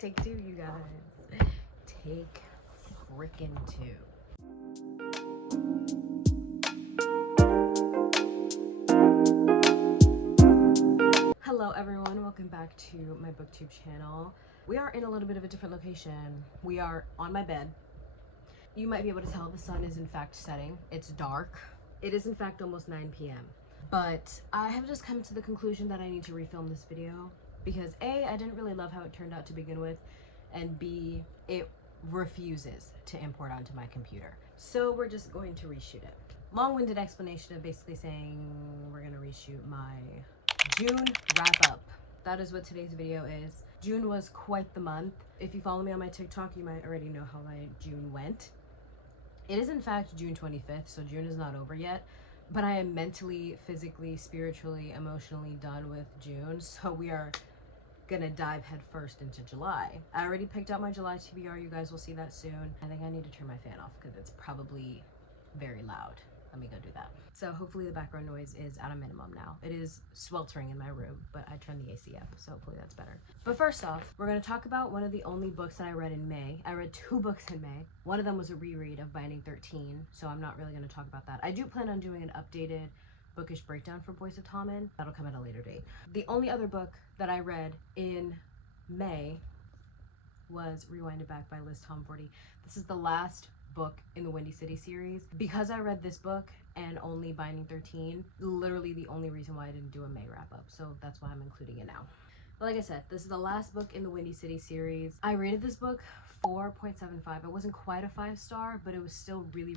Take two, you guys. Take frickin' two. Hello everyone, welcome back to my booktube channel. We are in a little bit of a different location. We are on my bed. You might be able to tell the sun is in fact setting. It's dark. It is in fact almost 9 p.m. But I have just come to the conclusion that I need to refilm this video because A, I didn't really love how it turned out to begin with, and B, it refuses to import onto my computer. So we're just going to reshoot it. Long-winded explanation of basically saying we're gonna reshoot my June wrap-up. That is what today's video is. June was quite the month. If you follow me on my TikTok, you might already know how my June went. It is in fact June 25th, so June is not over yet, but I am mentally, physically, spiritually, emotionally done with June, so we are gonna dive head first into July. I already picked out my July TBR. You guys will see that soon. I think I need to turn my fan off because it's probably very loud. Let me go do that. So hopefully the background noise is at a minimum now. It is sweltering in my room, but I turned the AC up, so hopefully that's better. But first off, we're gonna talk about one of the only books that I read in May. I read 2 books in May. One of them was a reread of Binding 13, so I'm not really gonna talk about that. I do plan on doing an updated bookish breakdown for Boys of Tommen. That'll come at a later date. The only other book that I read in May was Rewinded Back by Liz Tomforty. This is the last book in the Windy City series. Because I read this book and only Binding 13, literally the only reason why I didn't do a May wrap-up, so that's why I'm including it now. But like I said, this is the last book in the Windy City series. I rated this book 4.75. It wasn't quite a 5-star, but it was still really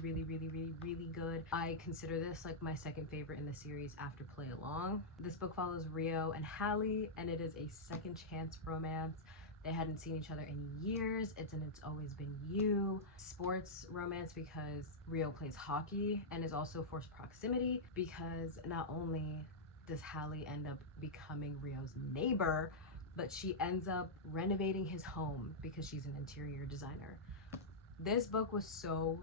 good. I consider this like my second favorite in the series after Play Along. This book follows Rio and Hallie, and it is a second chance romance. They hadn't seen each other in years. It's an It's Always Been You sports romance because Rio plays hockey, and is also forced proximity because not only does Hallie end up becoming Rio's neighbor, but she ends up renovating his home because she's an interior designer. This book was so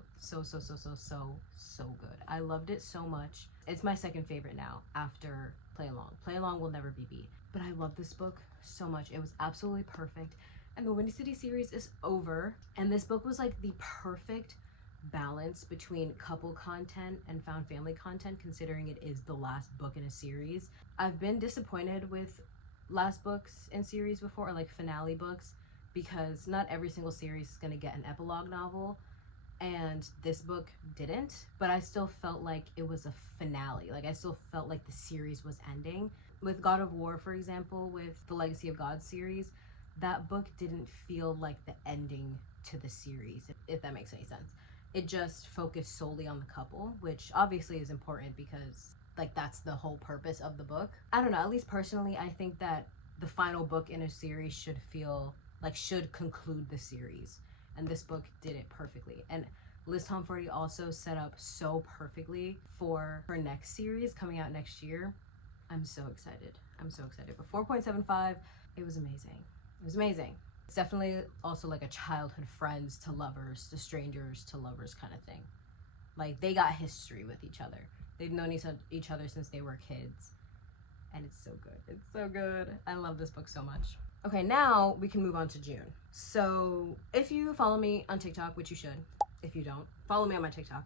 good. I loved it so much. It's my second favorite now after Play Along. Play Along will never be beat. But I love this book so much. It was absolutely perfect. And the Windy City series is over. And this book was like the perfect balance between couple content and found family content, considering it is the last book in a series. I've been disappointed with last books in series before, or like finale books, because not every single series is going to get an epilogue novel, and this book didn't, but I still felt like it was a finale. Like I still felt like the series was ending. With God of War, for example, with the Legacy of God series, that book didn't feel like the ending to the series, if that makes any sense. It just focused solely on the couple, which obviously is important because like that's the whole purpose of the book. I don't know, at least personally, I think that the final book in a series should conclude the series, and this book did it perfectly. And Liz Tomforty also set up so perfectly for her next series coming out next year. I'm so excited. But 4.75, it was amazing. It was amazing. It's definitely also like a childhood friends to lovers to strangers to lovers kind of thing. Like they got history with each other. They've known each other since they were kids. And it's so good. It's so good. I love this book so much. Okay, now we can move on to June. So if you follow me on TikTok, which you should, if you don't, follow me on my TikTok.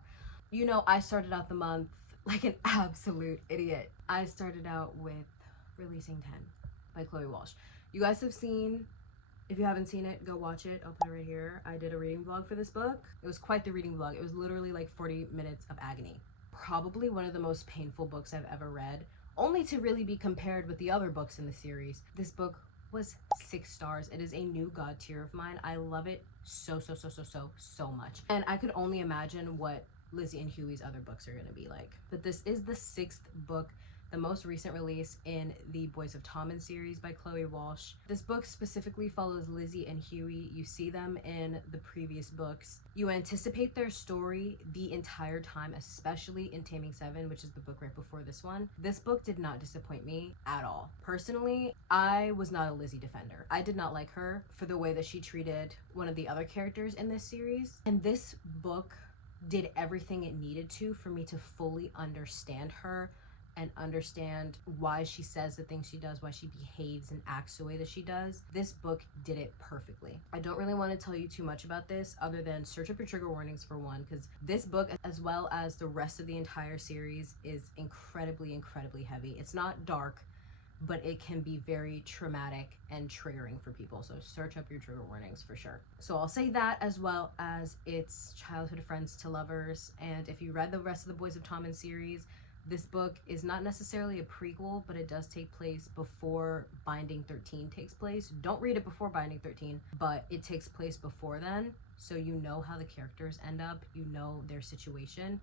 You know I started out the month like an absolute idiot. I started out with Releasing 10 by Chloe Walsh. You guys have seen, if you haven't seen it, go watch it. I'll put it right here. I did a reading vlog for this book. It was quite the reading vlog. It was literally like 40 minutes of agony. Probably one of the most painful books I've ever read, only to really be compared with the other books in the series. This book was 6 stars. It is a new god tier of mine. I love it so much. And I could only imagine what Lizzie and Huey's other books are going to be like. But this is the 6th book, the most recent release in the Boys of Tommen series by Chloe Walsh. This book specifically follows Lizzie and Huey. You see them in the previous books. You anticipate their story the entire time, especially in Taming 7, which is the book right before this one. This book did not disappoint me at all. Personally, I was not a Lizzie defender. I did not like her for the way that she treated one of the other characters in this series. And this book did everything it needed to for me to fully understand her and understand why she says the things she does, why she behaves and acts the way that she does. This book did it perfectly. I don't really want to tell you too much about this other than search up your trigger warnings for one, because this book, as well as the rest of the entire series, is incredibly heavy. It's not dark, but it can be very traumatic and triggering for people. So search up your trigger warnings for sure. So I'll say that, as well as it's childhood friends to lovers. And if you read the rest of the Boys of Tommen series, this book is not necessarily a prequel, but it does take place before Binding 13 takes place. Don't read it before Binding 13, but it takes place before then. So you know how the characters end up, you know their situation.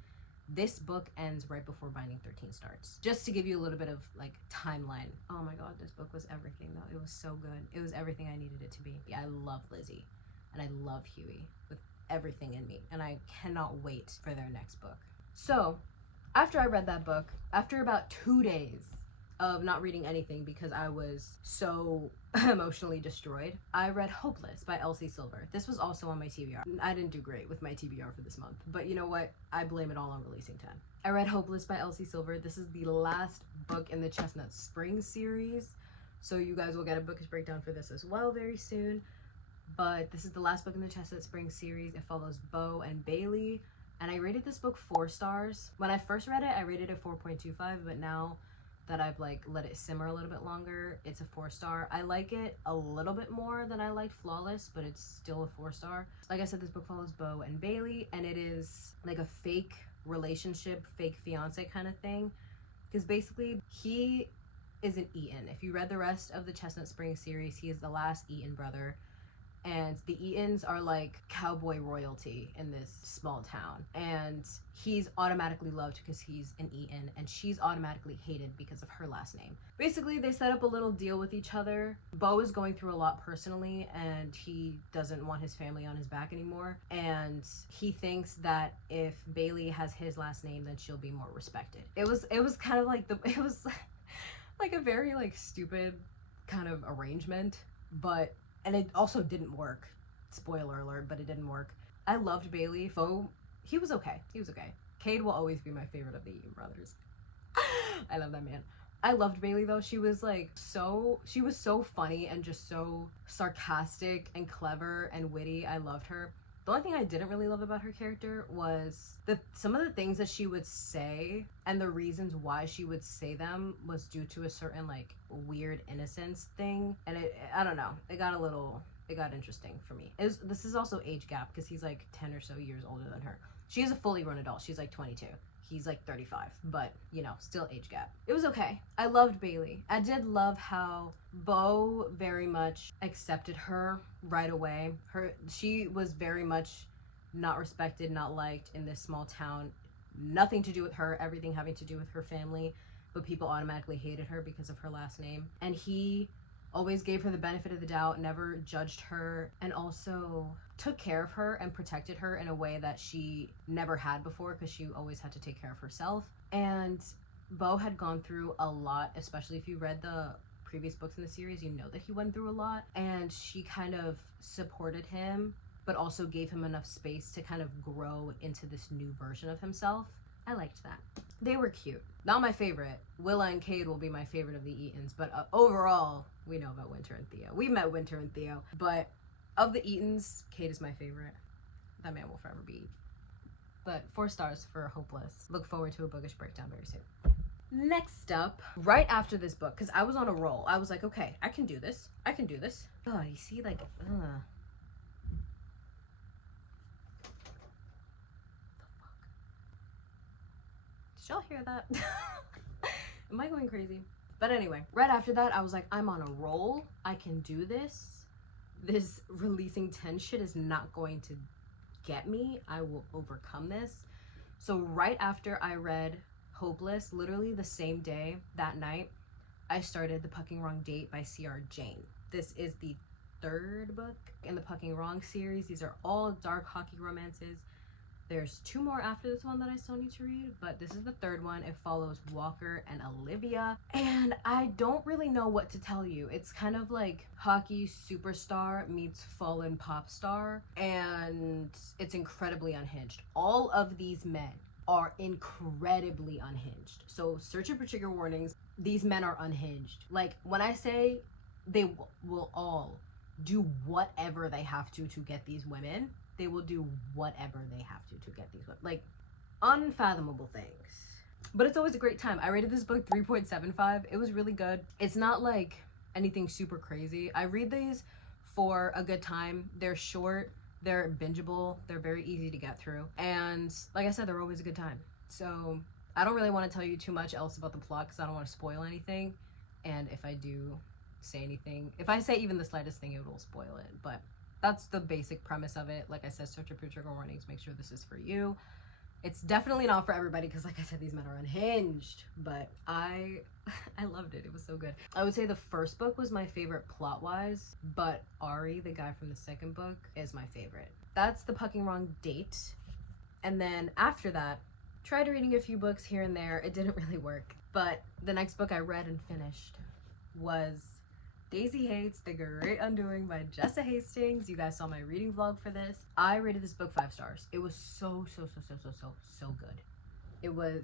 This book ends right before Binding 13 starts. Just to give you a little bit of like timeline. Oh my god, this book was everything though. It was so good. It was everything I needed it to be. Yeah, I love Lizzie and I love Huey with everything in me, and I cannot wait for their next book. So after I read that book, after about 2 days of not reading anything because I was so emotionally destroyed, I read Hopeless by Elsie Silver. This was also on my TBR. I didn't do great with my TBR for this month, but you know what? I blame it all on releasing 10. I read Hopeless by Elsie Silver. This is the last book in the Chestnut Springs series, so you guys will get a bookish breakdown for this as well very soon. But this is the last book in the Chestnut Springs series. It follows Bo and Bailey. And I rated this book 4 stars. When I first read it, I rated it 4.25, but now that I've like let it simmer a little bit longer, it's a 4-star. I like it a little bit more than I liked Flawless, but it's still a 4-star. Like I said, this book follows Bo and Bailey, and it is like a fake relationship, fake fiance kind of thing. Because basically, he is an Eaton. If you read the rest of the Chestnut Springs series, he is the last Eaton brother. And the Eatons are like cowboy royalty in this small town. And he's automatically loved because he's an Eaton, and she's automatically hated because of her last name. Basically, they set up a little deal with each other. Bo is going through a lot personally, and he doesn't want his family on his back anymore. And he thinks that if Bailey has his last name, then she'll be more respected. It was kind of like it was like a very like stupid kind of arrangement, and it also didn't work. Spoiler alert, but it didn't work. I loved Bailey. Bo, he was okay. Cade will always be my favorite of the Eaton brothers. I love that man. I loved Bailey though. She was so funny and just so sarcastic and clever and witty. I loved her. The only thing I didn't really love about her character was some of the things that she would say, and the reasons why she would say them was due to a certain like weird innocence thing. And I don't know, it got interesting for me. This is also age gap because he's like 10 or so years older than her. She is a fully grown adult. She's like 22. He's like 35, but you know, still age gap. It was okay. I loved Bailey. I did love how Bo very much accepted her right away. She was very much not respected, not liked in this small town. Nothing to do with her, everything having to do with her family, but people automatically hated her because of her last name. And he always gave her the benefit of the doubt, never judged her, and also took care of her and protected her in a way that she never had before because she always had to take care of herself. And Bo had gone through a lot, especially if you read the previous books in the series, you know that he went through a lot, and she kind of supported him but also gave him enough space to kind of grow into this new version of himself. I liked that. They were cute. Not my favorite. Willa and Cade will be my favorite of the Eatons, but overall, we know about Winter and Theo. We met Winter and Theo, but of the Eatons, Cade is my favorite. That man will forever be. But 4 stars for Hopeless. Look forward to a bookish breakdown very soon. Next up, right after this book, because I was on a roll. I was like, okay, I can do this. Oh, you see, like, Did y'all hear that? Am I going crazy? But anyway, right after that, I was like, I'm on a roll. I can do this. This releasing 10 shit is not going to get me. I will overcome this. So right after I read Hopeless, literally the same day, that night, I started The Pucking Wrong Date by C.R. Jane. This is the 3rd book in the Pucking Wrong series. These are all dark hockey romances. There's 2 more after this one that I still need to read, but this is the 3rd one. It follows Walker and Olivia, and I don't really know what to tell you. It's kind of like hockey superstar meets fallen pop star, and it's incredibly unhinged. All of these men are incredibly unhinged. So search it for trigger warnings. These men are unhinged. Like, when I say they will all do whatever they have to get these women, they will do whatever they have to get these women. Like, unfathomable things. But it's always a great time. I rated this book 3.75. It was really good. It's not like anything super crazy. I read these for a good time. They're short, they're bingeable, they're very easy to get through, and like I said, they're always a good time. So I don't really want to tell you too much else about the plot because I don't want to spoil anything, and if I do say anything, if I say even the slightest thing, it will spoil it. But that's the basic premise of it. Like I said, search up your trigger warnings, make sure this is for you. It's definitely not for everybody because, like I said, these men are unhinged, but I loved it. It was so good. I would say the first book was my favorite plot-wise, but Ari, the guy from the second book, is my favorite. That's The Fucking Wrong Date. And then after that, tried reading a few books here and there. It didn't really work. But the next book I read and finished was Daisy Hates The Great Undoing by Jessa Hastings. You guys saw my reading vlog for this. I rated this book 5 stars. It was so good. It was...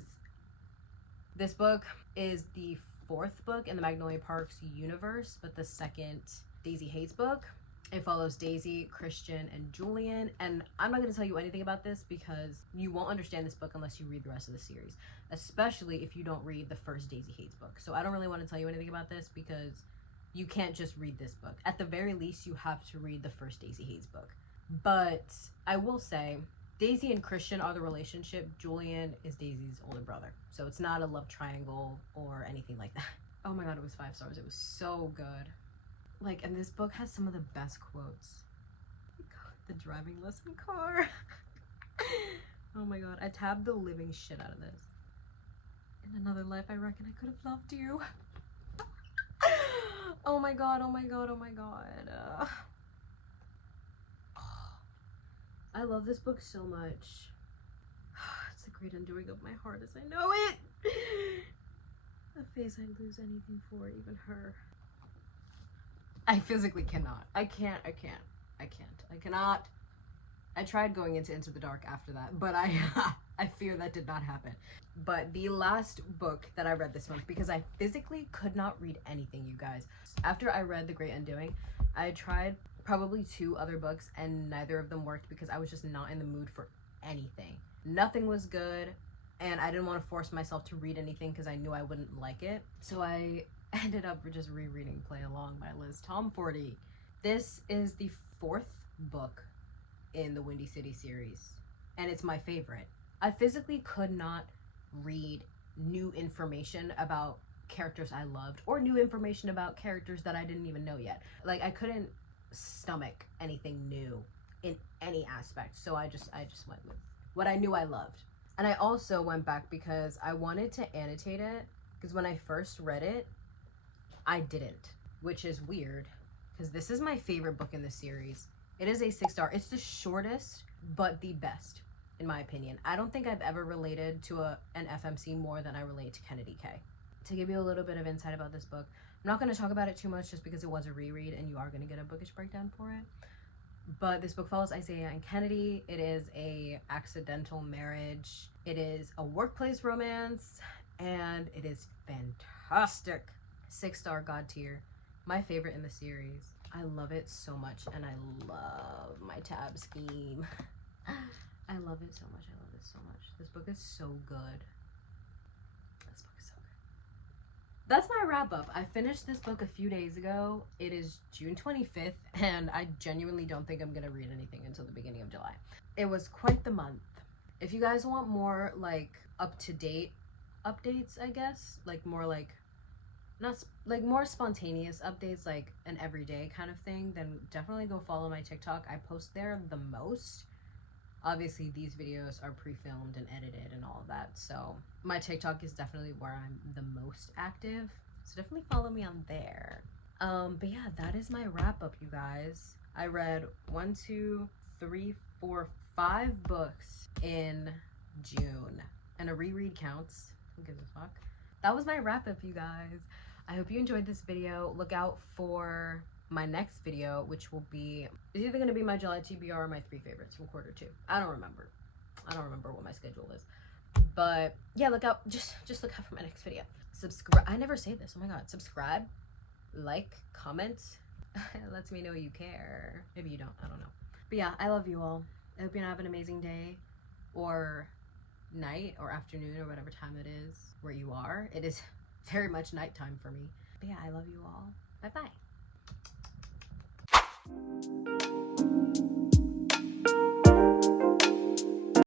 This book is the 4th book in the Magnolia Parks universe, but the second Daisy Hates book. It follows Daisy, Christian, and Julian, and I'm not going to tell you anything about this because you won't understand this book unless you read the rest of the series, especially if you don't read the first Daisy Hates book. So I don't really want to tell you anything about this because you can't just read this book. At the very least, you have to read the first Daisy Hates book. But I will say, Daisy and Christian are the relationship. Julian is Daisy's older brother. So it's not a love triangle or anything like that. Oh my god, it was 5 stars. It was so good. Like, and this book has some of the best quotes. Oh my god, the driving lesson car. Oh my god, I tabbed the living shit out of this. In another life, I reckon I could have loved you. Oh my god, oh my god, oh my god. I love this book so much. It's the great undoing of my heart as I know it. A face I'd lose anything for, even her. I physically cannot. I cannot. I tried going into the Dark after that, but I fear that did not happen. But the last book that I read this month, because I physically could not read anything, you guys. After I read The Great Undoing, I tried probably 2 other books and neither of them worked because I was just not in the mood for anything. Nothing was good, and I didn't want to force myself to read anything because I knew I wouldn't like it. So I ended up just rereading Play Along by Liz Tomforty. This is the 4th book in the Windy City series, and it's my favorite. I physically could not read new information about characters I loved or new information about characters that I didn't even know yet. Like, I couldn't stomach anything new in any aspect, so I just went with what I knew I loved. And I also went back because I wanted to annotate it, because when I first read it, I didn't, which is weird because this is my favorite book in the series. It is a 6 star. It's the shortest, but the best, in my opinion. I don't think I've ever related to an FMC more than I relate to Kennedy K. To give you a little bit of insight about this book, I'm not going to talk about it too much just because it was a reread and you are going to get a bookish breakdown for it. But this book follows Isaiah and Kennedy. It is a accidental marriage. It is a workplace romance, and it is fantastic. 6 star, God tier. My favorite in the series. I love it so much, and I love my tab scheme. I love it so much. I love it so much. This book is so good. This book is so good. That's my wrap up. I finished this book a few days ago. It is June 25th, and I genuinely don't think I'm gonna read anything until the beginning of July. It was quite the month. If you guys want more, like, up-to-date updates, I guess, like, more, like, not like more spontaneous updates, like an everyday kind of thing, then definitely go follow my TikTok. I post there the most. Obviously these videos are pre-filmed and edited and all of that, so my TikTok is definitely where I'm the most active, so definitely follow me on there. But yeah, that is my wrap up, you guys. I read 1, 2, 3, 4, 5 books in June, and a reread counts. Who gives a fuck? That was my wrap up, you guys. I hope you enjoyed this video. Look out for my next video, which will be, it's either going to be my July TBR or my 3 favorites from quarter 2. I don't remember what my schedule is. But yeah, look out, just look out for my next video. Subscribe. I never say this. Oh my god. Subscribe, like, comment. It lets me know you care. Maybe you don't. I don't know. But yeah, I love you all. I hope you have an amazing day or night or afternoon or whatever time it is where you are. It is very much nighttime for me. But yeah, I love you all. Bye bye.